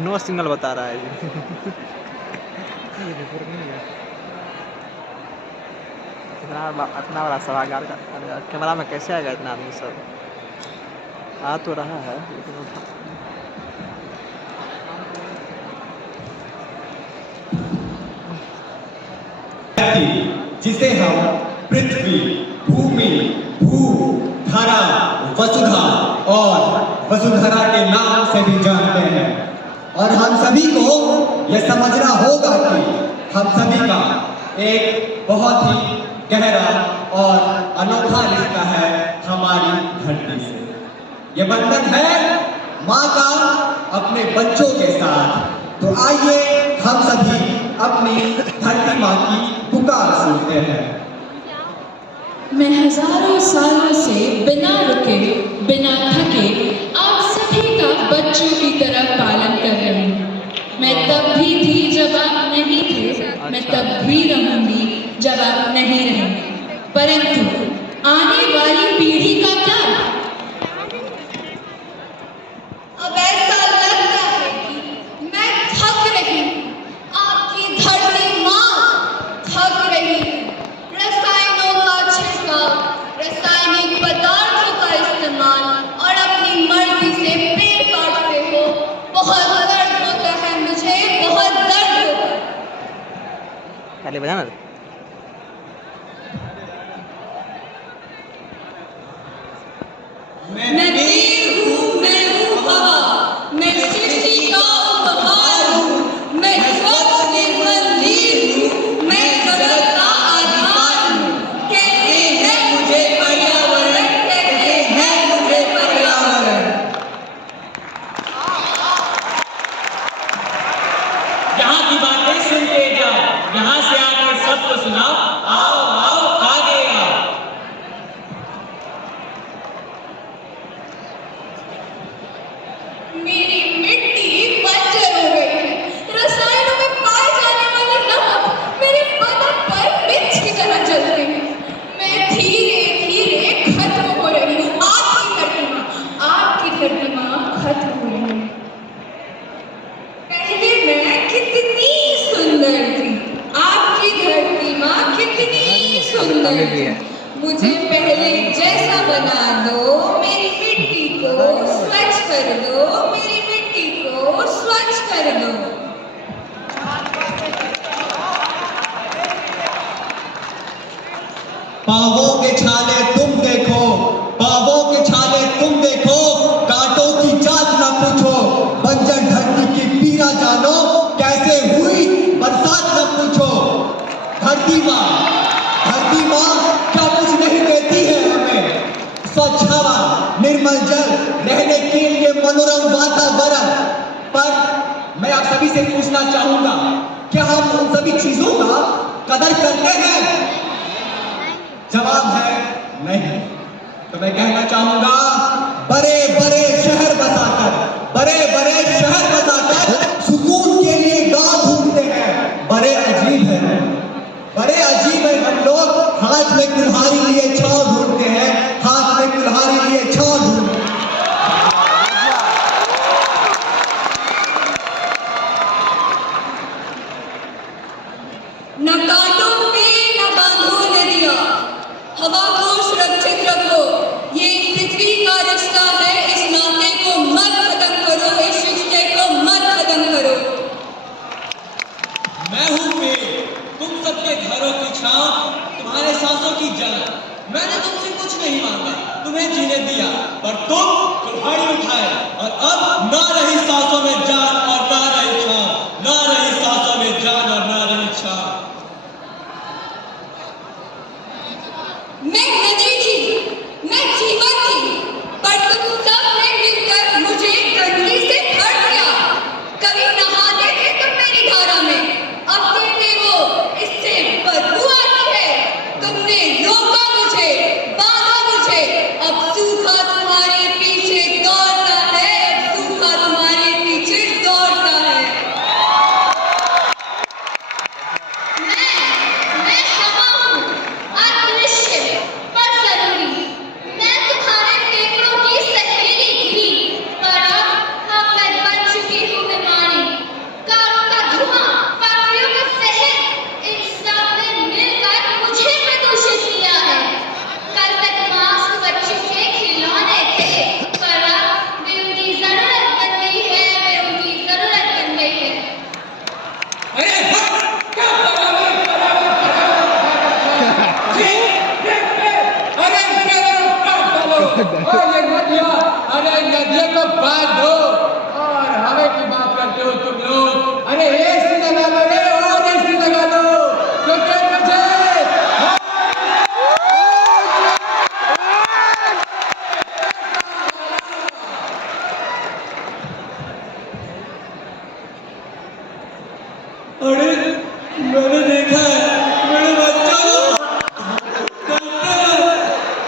No signal बता रहा है ये इतना बड़ा सभागार का कैमरा में कैसे आएगा इतना आदमी सब? आ तो रहा है लेकिन जिसे हम पृथ्वी, भूमि, भू, धरा, वसुधा और वसुंधरा के नाम से भी जानते हैं। और हम सभी को यह समझना होगा कि हम सभी का एक बहुत ही गहरा और अनोखा रिश्ता है हमारी धरती से। यह बंधन है माँ का अपने बच्चों के साथ। तो आइए हम सभी अपनी धरती माँ की पुकार सुनते हैं। मैं हजारों सालों से बिना रुके बिना थके आप सभी का बच्चों की तरह पालन कर रही हूँ। मैं तब भी थी जब आप नहीं थे, मैं तब भी रहूंगी जब आप नहीं रहेंगे। परंतु आने वाली पीढ़ी का क्या? अब ऐसा लगता है कि मैं थक रही हूँ, आपकी धरती माँ थक रही है। रसायनों का छिड़काव, रासायनिक पदार्थों का इस्तेमाल और अपनी मर्जी से पेड़ काटते हो। बहुत दर्द होता है मुझे, बहुत दर्द होता है। पहले बजाना मैं तीर हूँ, मैं हूँ हवा, मैं सृष्टि का उपहार हूँ, मैं स्वच्छ निर्मल नीर हूँ, मैं जगत का आधार हूँ। कहते हैं मुझे पर्यावरण, कहते हैं मुझे पर्यावरण। यहाँ की बातें सुनते जाओ, यहाँ से आकर सबको सुनाओ। आओ आओ आगे आओ। मेरी मिट्टी बंजर हो गई है। रसायनों में पाए जाने वाले नमक मेरे बदन पर बिच्छू की तरह जलते हैं। मैं धीरे धीरे खत्म हो रही हूँ। आपकी धरती माँ खत्म हो रही है। पहले मैं कितनी सुंदर थी, आपकी धरती माँ कितनी सुंदर थी। मुझे पहले जैसा बना दो, मेरी मिट्टी को स्वच्छ कर दो, मेरी मिट्टी को स्वच्छ कर दो। पावों के छाले तुम देखो, पावों के छाले तुम देखो, कांटों की जात न पूछो, बंजर धरती की पीड़ा जानो, कैसे हुई बरसात न पूछो। धरती माँ क्या कुछ नहीं देती है हमें? स्वच्छ हवा, निर्मल जल, रहने के लिए मनोरम वातावरण। पर मैं आप सभी से पूछना चाहूंगा, क्या हम उन सभी चीजों का कदर करते हैं? जवाब है नहीं। तो मैं कहना चाहूंगा, बड़े बड़े शहर बसाकर सुकून के लिए गांव ढूंढते हैं। बड़े अजीब है हम लोग। हाथ में कुल्हाड़ी लिए छांव ढूंढते हैं, हाथ में कुल्हाड़ी लिए छांव ढूंढते हैं। न काटो पेड़, न बांधो नदियाँ, हवा को सुरक्षित रखो। ये पृथ्वी का रिश्ता है, तुम्हें जीने दिया, पर तुम कुल्हाड़ी उठाए और अब ना रही सांसों में जान और ना रही छान, ना रही सांसों में जान और ना रही छान। मैं नदी थी, मैं जीवन थी, पर तुम सब ने मिलकर मुझे गंदगी से भर दिया। कभी नहाते थे तुम मेरी धारा में, अब कहते हो इससे बदबू आती है। तुमने रोका मुझे, बांधा मुझे, अब सूखा तुम्हारे पीछे दौड़ता है, अब सूखा तुम्हारे पीछे दौड़ता है। मैं हवा हूँ, अदृश्य पर जरूरी। मैं तुम्हारे फेफड़ों की सहेली थी, पर अब मैं बन चुकी हूँ बीमारी। कारों का धुआं, फैक्ट्रियों का शहर, इन सब ने मिलकर मुझे प्रदूषित किया है। कल तक मास्क बच्चों के खिलौने थे, पर अब वे उनकी जरूरत बन गई है, वे उनकी जरूरत बन गई है। अरे हट! क्या बराबर अरे पेड़ों काट डालो और ये नदियाँ, अरे नदियों को बांध दो। और हवा की बात करते हो तुम लोग, अरे एसी लगा लो रे, और एसी लगा लो, क्योंकि मुझे अरे मैंने देखा है मेरे बच्चों को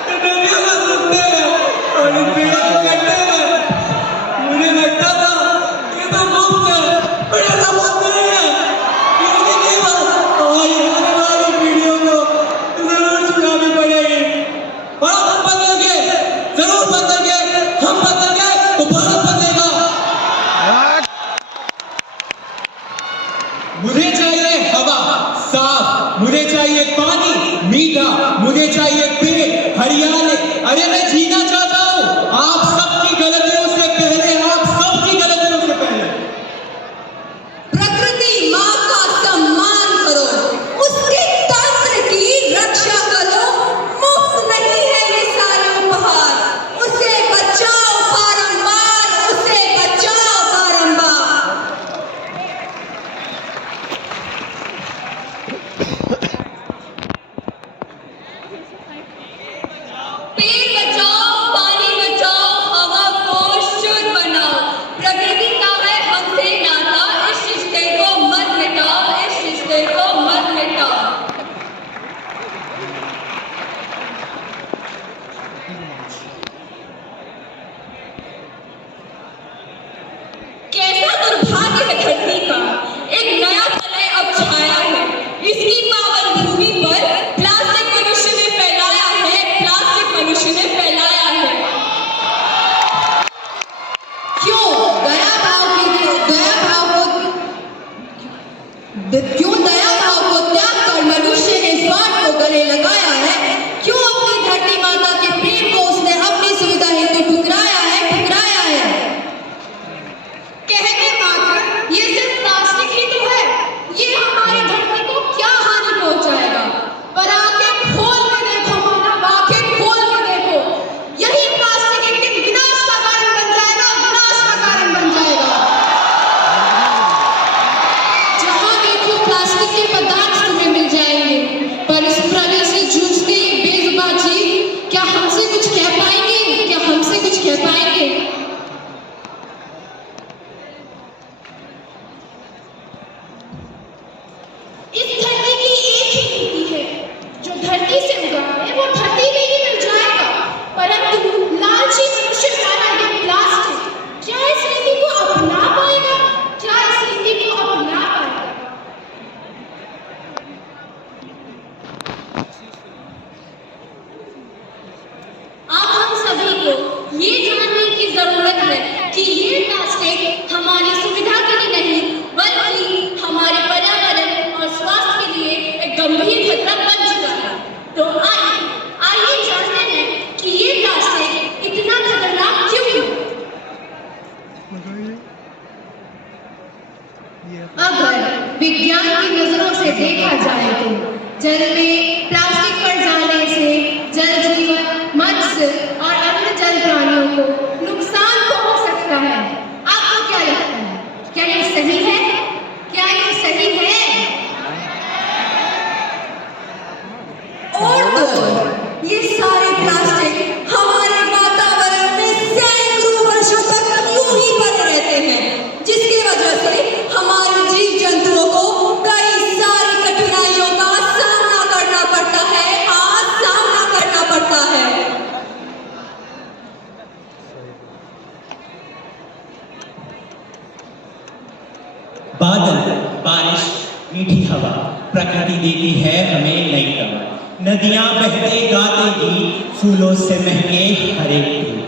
नदियों में सुनते हैं और इन पेड़ों को काटते हैं। मुझे लगता था ये तो मुफ्त है, पर ऐसा मुफ्त नहीं है। इसकी कीमत आने वाली पीढ़ियों को जरूर चुकानी पड़ेगी। और हम बदल गए, जरूर बदल गए, हम बदल गए तो भारत बदलेगा। मुझे चाहिए हवा साफ, मुझे चाहिए पानी मीठा, मुझे चाहिए पेड़ हरियाले। अरे मैं जीना चाहता हूँ आप सबकी गलतियों से पहले, आप सबकी गलतियों से पहले। प्रकृति माँ का सम्मान करो, उसके तंत्र की रक्षा करो। मुफ्त नहीं है ये सारे उपहार, उसे बचाओ बारंबार, उसे बचाओ बारंबार। पेड़ बचाओ, पानी बचाओ, हवा को शुद्ध बनाओ। प्रकृति का है हमसे नाता, इस रिश्ते को मत मिटाओ, इस रिश्ते को मत मिटाओ। कैसा दुर्भाग्य है धरती का, एक नया प्रलय अब छाया है। इसकी पावन भूमि पर प्लास्टिक मनुष्य ने फैलाया है, प्लास्टिक मनुष्य ने फैलाया है। क्यों दया भाव को त्याग कर मनुष्य ने स्वार्थ को गले लगाया है? क्यों अपनी धरती माता के प्रेम को उसने अपनी सुविधा हेतु ठुकराया है? कहने मात्र ये सिर्फ प्लास्टिक ही तो है, ये हमारी धरती को क्या हानि पहुंचाएगा? पर आंखें खोल के देखो मानव, आंखें खोल के देखो, यही प्लास्टिक एक दिन विनाश का कारण बन जाएगा, विनाश का कारण बन जाएगा। जहां देखो प्लास्टिक के पदार्थ तुम्हें मिल जाएंगे, पर इस प्रलय से जूझते ये बेजुबान जीव क्या हमसे कुछ कह पाएंगे? क्या हमसे कुछ कह पाएंगे? इस धरती की एक ही नीति है, जो धरती से उगा है वो धरती में ही मिल जाएगा। परंतु लालची मनुष्य वाला ये प्लास्टिक क्या इस नीति को अपना पाएगा? क्या इस नीति को अपना पाएगा? अब हम सभी को ये जानने की जरूरत है कि ये प्लास्टिक हमारी सुविधा के लिए नहीं, बल्कि हमारे पर्यावरण और स्वास्थ्य के लिए एक गंभीर खतरा बन चुका है। तो आइए जानते हैं कि ये प्लास्टिक इतना खतरनाक क्यों है। अगर विज्ञान की नजरों से देखा जाए तो जल में प्लास्टिक पड़ जाने से जल जीवन, मत्स्य और को नुकसान तो हो सकता है। आपको क्या लगता है, क्या ये सही है? क्या ये सही है? और तो ये सारे प्लास्टिक हमारे वातावरण में सैकड़ों वर्षों तक यूं ही पड़े रहते हैं, जिसकी वजह से हमारे जीव जंतुओं को कई सारी कठिनाइयों का सामना करना पड़ता है। आज सामना करना पड़ता है। बादल, बारिश, मीठी हवा, प्रकृति देती है हमें नई दवा। नदियां बहते गाते गीत, फूलों से महके हर एक फूल।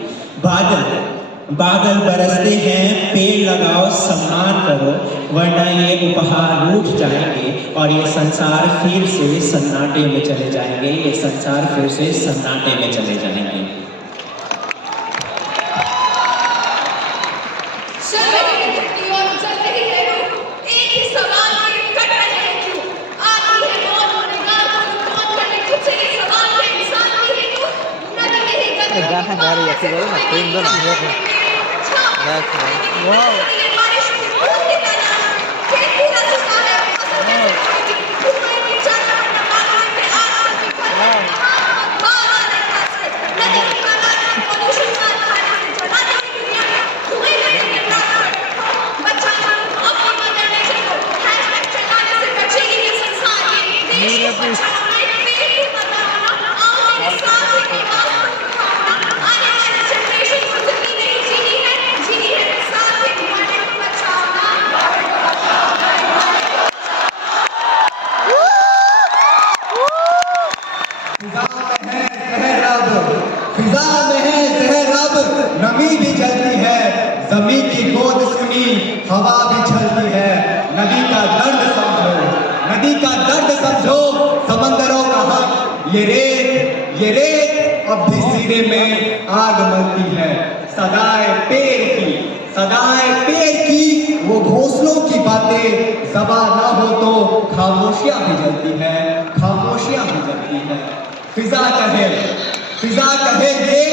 बादल बरसते हैं, पेड़ लगाओ, सम्मान करो, वरना ये उपहार रूठ जाएंगे और ये संसार फिर से सन्नाटे में चले जाएंगे। ये संसार फिर से सन्नाटे में चले जाएंगे। चल रही है धरती और चल रही है रूह, एक ही सवाल में कट रहे हैं क्यों? आती है मौत और निगाह को कौन करने तुझसे ये सवाल है, इंसान की है तू? नदी में ही गंगा गाना गा रही है, फिर बोलो ना, कोई इंदर नहीं है। वाह, ये बारिश की बूंद की तरह खेती का सुना है, फसल की धुआं की चादर में बादल पे आग की खबर, बाहर आने का से नदी की कलार में प्रदूषण का खाने से जला देगी दुनिया में धुएं लगेंगे रात भर। बच्चा अपनी मदर नेचर को हैशटैग चलाने से बचेगी ये संसार, ये देश को बचाना, एक पेड़ की बचाना, आओ मेरे साथ एक आवाज को उठाना। आने वाली जनरेशन को जिंदगी नहीं जीनी है साथ एक बड़े को बचाना। फिजा में है ज़हर अब, नमी भी जलती है, जमीन की गोद सुनी, हवा भी चलती है। नदी का दर्द समझो, समंदरों का हक, ये रेत अब भी सीने में आग मलती है। सदाए पेड़ की वो घोंसलों की बातें, ज़बां ना हो तो खामोशियां भी जलती है। फिजा कहे ये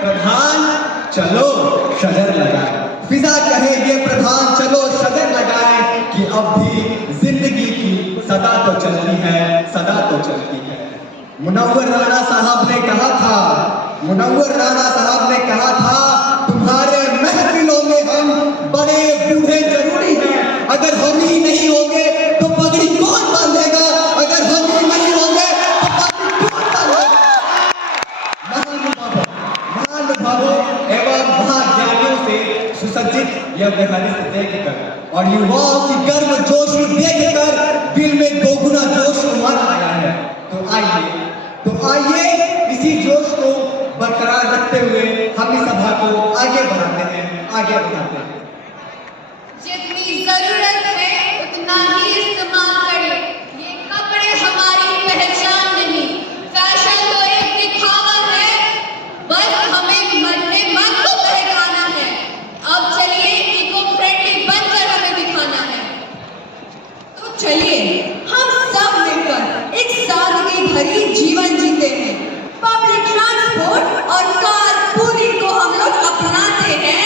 प्रधान चलो शजर लगाए, कि अब भी जिंदगी की सदा तो चलती है। मुनव्वर राणा साहब ने कहा था तुम्हारे महफिलों में हम बड़े बूढ़े जरूरी हैं। अगर हम ही नहीं होंगे तो पगड़ी कौन बांधेगा? अगर हम ही नहीं होंगे तो पगड़ी कौन बांधेगा? महानुभावों एवं महाज्ञानियों से सुसज्जित यह विहारित देखकर और युवाओं की गर्म जोश देखकर दिल में दोगुना जोश उमड़ आया है। तो आइए इसी जोश को बरकरार रखते हुए हम इस सभा को आगे बढ़ाते हैं। जितनी जरूरत है उतना ही इस्तेमाल करें। ये कपड़े हमारी पहचान नहीं, फैशन तो एक दिखावा है, बस हमें मन को बहकाना है। अब चलिए इको फ्रेंडली बनकर हमें दिखाना है। तो चलिए हम सब मिलकर एक सादगी भरी जीवन जीते हैं। पब्लिक ट्रांसपोर्ट और कार पूलिंग को हम लोग अपनाते हैं।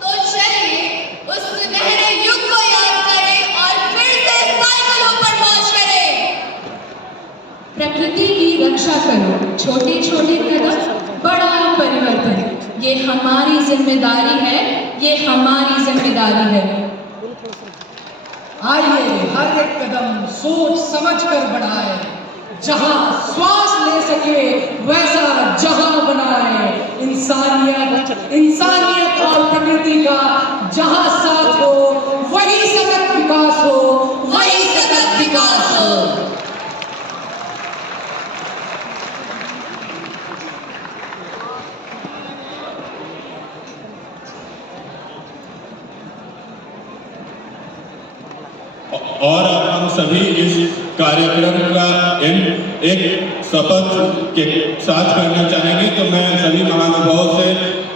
तो चलिए उस सुनहरे युग को याद करें और फिर से साइकिलों पर मौज करें। प्रकृति की रक्षा करो, छोटे छोटे कदम बड़ा परिवर्तन, ये हमारी जिम्मेदारी है। आइए हर एक कदम सोच समझ कर बढ़ाए, जहां श्वास ले सके वैसा जहां बनाए। इंसानियत और प्रकृति का जहां साथ हो वही सतत विकास हो। और अब हम सभी इस कार्यक्रम का एक शपथ के साथ करना चाहेंगे। तो मैं सभी महानुभावों से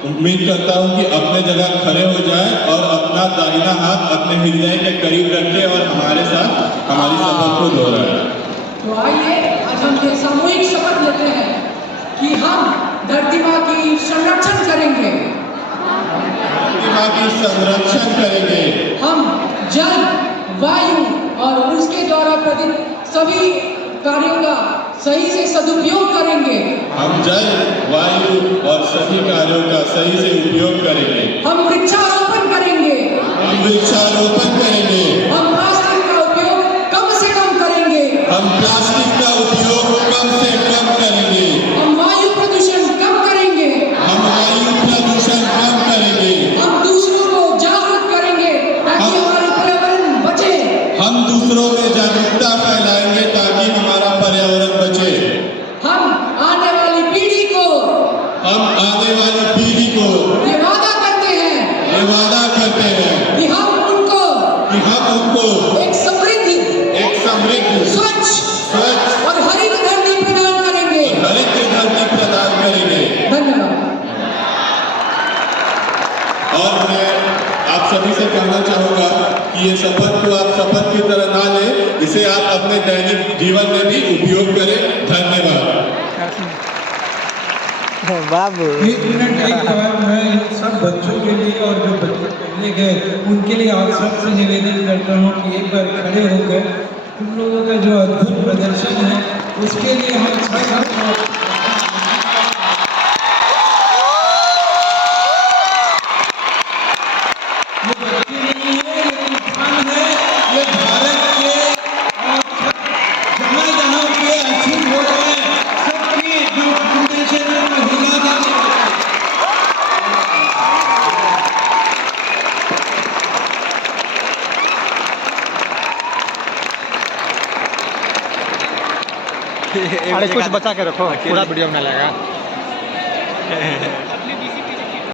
उम्मीद करता हूं कि अपने जगह खड़े हो जाएं और अपना दाहिना हाथ अपने हृदय के करीब रखें और हमारे साथ हमारी शपथ को दोहराएं। तो आइए आज हम ये सामूहिक शपथ लेते हैं कि हम धरती माँ की संरक्षण करेंगे। प्रतिमा की संरक्षण करेंगे। हम जल, वायु और उसके द्वारा प्रदत्त सभी कार्यों का सही से सदुपयोग करेंगे। हम जल, वायु और सभी कार्यों का सही से उपयोग करेंगे। हम वृक्षारोपण करेंगे। हम वृक्षारोपण करेंगे। हम प्लास्टिक का उपयोग कम से कम करेंगे। हम प्लास्टिक का उपयोग कम से कम करेंगे। हम वायु प्रदूषण कम करेंगे। हम वायु प्रदूषण कम करेंगे। हम दूसरों को जागरूक करेंगे ताकि हमारा पर्यावरण बचे। हम दूसरों में जागरूकता फैलाएंगे ताकि हमारा पर्यावरण बचे। हम आने वाली पीढ़ी को ये वादा करते हैं कि हम उनको एक समृद्ध, स्वच्छ और हरित धरती प्रदान करेंगे। धन्यवाद। और मैं आप सभी से कहना चाहूंगा कि ये शपथ को आप शपथ की तरह ना लें, इसे आप अपने दैनिक जीवन में भी उपयोग करें। धन्यवाद। बाबू 1 मिनट एक बार मैं इन सब बच्चों के लिए और जो बच्चे पढ़ने गए उनके लिए आप सबसे निवेदन करता हूँ कि एक बार खड़े होकर तुम लोगों का जो अद्भुत प्रदर्शन है उसके लिए हम सब ये बच्चे नहीं है, ये तूफान है, ये भारत के जहाँ जहाँ पे अचूक हो रहे हैं सबकी जो फाउंडेशन है वो हिला देने अरे कुछ बचा के रखो, पूरा वीडियो बना लेगा।